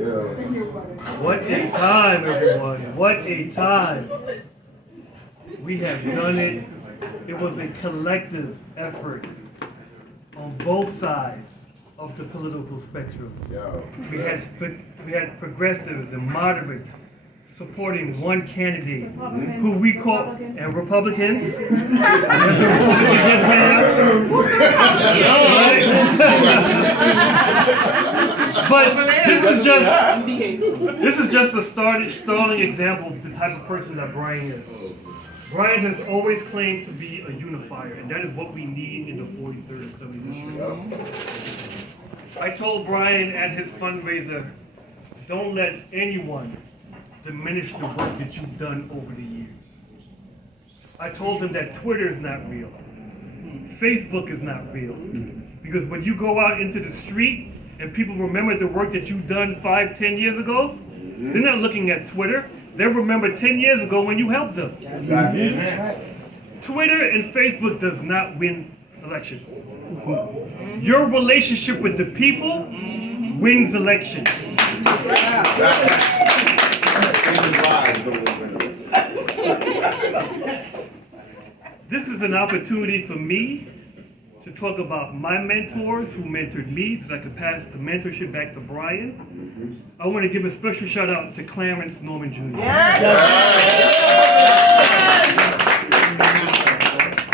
What a time, everyone. What a time. We have done it. It was a collective effort on both sides of the political spectrum. We had progressives and moderates supporting one candidate who we call, and Republicans. But this is just a starting example of the type of person that Brian is. Brian has always claimed to be a unifier, and that is what we need in the 43rd Assembly District. I told Brian at his fundraiser, don't let anyone diminish the work that you've done over the years. I told him that Twitter is not real. Facebook is not real. Because when you go out into the street and people remember the work that you've done 5, 10 years ago, they're not looking at Twitter. They remember 10 years ago when you helped them. Twitter and Facebook does not win elections. Your relationship with the people wins elections. This is an opportunity for me to talk about my mentors who mentored me so that I could pass the mentorship back to Brian. I want to give a special shout out to Clarence Norman Jr.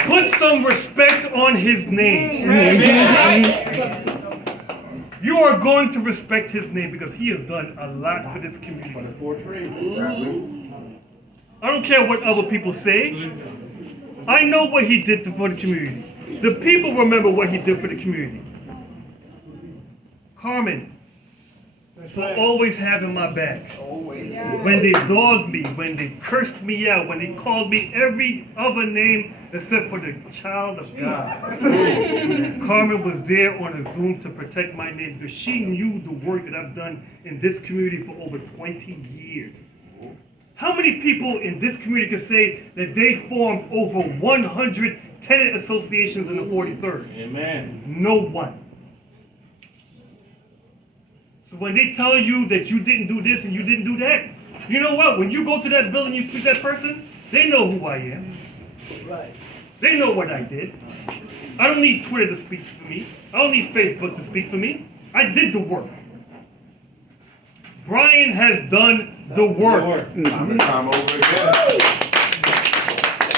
Put some respect on his name. You are going to respect his name because he has done a lot for this community. I don't care what other people say. I know what he did for the community. The people remember what he did for the community. Carmen, for always having my back. When they dogged me, when they cursed me out, when they called me every other name except for the child of God. Carmen was there on a Zoom to protect my name because she knew the work that I've done in this community for over 20 years. How many people in this community can say that they formed over 100 tenant associations in the 43rd? Amen. No one. So when they tell you that you didn't do this and you didn't do that, you know what? When you go to that building, you speak to that person, they know who I am. Right. They know what I did. I don't need Twitter to speak for me. I don't need Facebook to speak for me. I did the work. Brian has done the work. Time over again.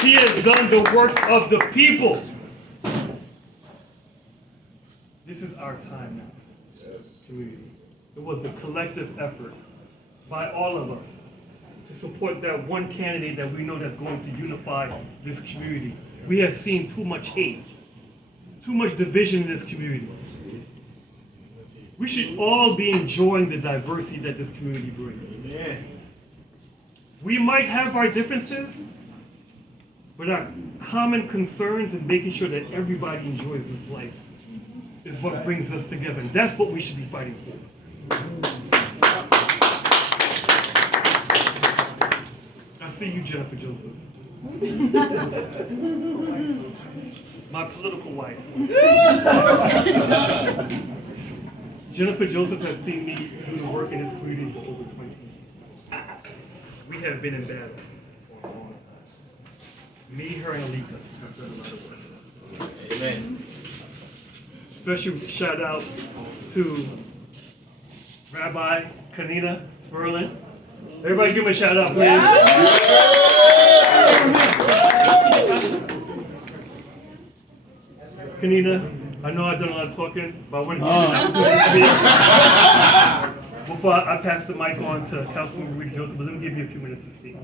He has done the work of the people. This is our time now. Yes. It was a collective effort by all of us to support that one candidate that we know that's going to unify this community. We have seen too much hate, too much division in this community. We should all be enjoying the diversity that this community brings. Yeah. We might have our differences, but our common concerns and making sure that everybody enjoys this life is what brings us together. And that's what we should be fighting for. I see you, Jennifer Joseph. My political wife. Jennifer Joseph has seen me do the work in this community for over 20 years. We have been in battle for a long time. Me, her, and Alika have done a lot of work. Amen. Special shout out to Rabbi Kanina Sperlin. Everybody give him a shout out, please. Kanina, I know I've done a lot of talking, but I want to give you an opportunity to speak. Before I pass the mic on to Councilwoman Rita Joseph, but let me give you a few minutes to speak.